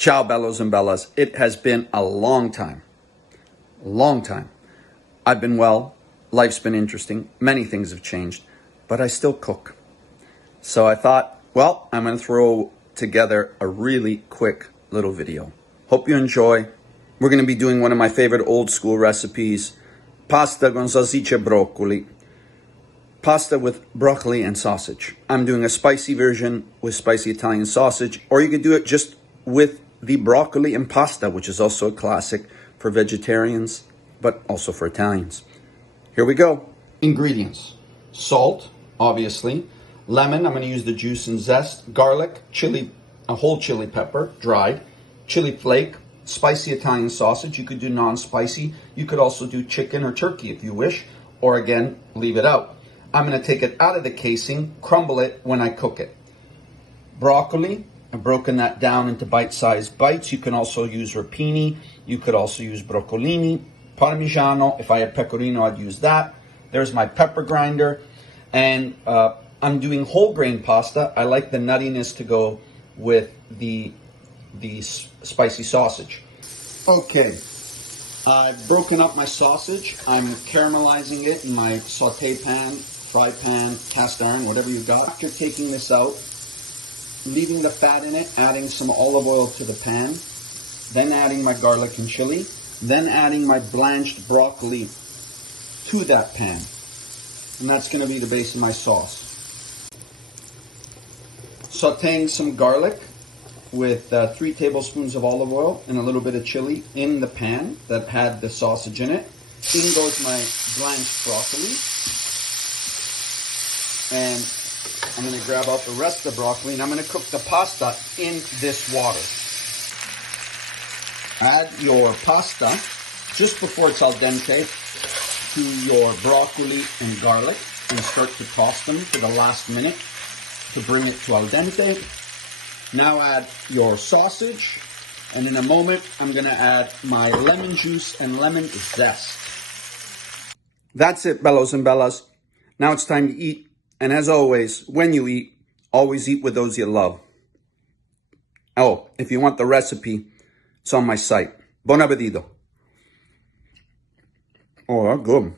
Ciao, bellos and bellas. It has been a long time. Long time. I've been well. Life's been interesting. Many things have changed, but I still cook. So I thought, well, I'm going to throw together a really quick little video. Hope you enjoy. We're going to be doing one of my favorite old school recipes, pasta con salsiccia e broccoli. Pasta with broccoli and sausage. I'm doing a spicy version with spicy Italian sausage, or you could do it just with the broccoli and pasta, which is also a classic for vegetarians, but also for Italians. Here we go. Ingredients: salt, obviously, lemon, I'm going to use the juice and zest, garlic, chili, a whole chili pepper, dried, chili flake, spicy Italian sausage. You could do non-spicy. You could also do chicken or turkey if you wish, or again, leave it out. I'm going to take it out of the casing, crumble it when I cook it. Broccoli, I've broken that down into bite-sized bites. You can also use rapini. You could also use broccolini. Parmigiano, if I had pecorino, I'd use that. There's my pepper grinder. And I'm doing whole grain pasta. I like the nuttiness to go with the spicy sausage. Okay, I've broken up my sausage. I'm caramelizing it in my saute pan, fry pan, cast iron, whatever you've got. After taking this out, leaving the fat in it, adding some olive oil to the pan, then adding my garlic and chili, then adding my blanched broccoli to that pan. And that's going to be the base of my sauce. Sauteing some garlic with 3 tablespoons of olive oil and a little bit of chili in the pan that had the sausage in it. In goes my blanched broccoli. And I'm going to grab out the rest of the broccoli and I'm going to cook the pasta in this water. Add your pasta just before it's al dente to your broccoli and garlic and start to toss them for the last minute to bring it to al dente. Now add your sausage, and in a moment I'm going to add my lemon juice and lemon zest. That's it, bellos and bellas. Now it's time to eat. And as always, when you eat, always eat with those you love. Oh, if you want the recipe, it's on my site. Buon appetito. Oh, that's good.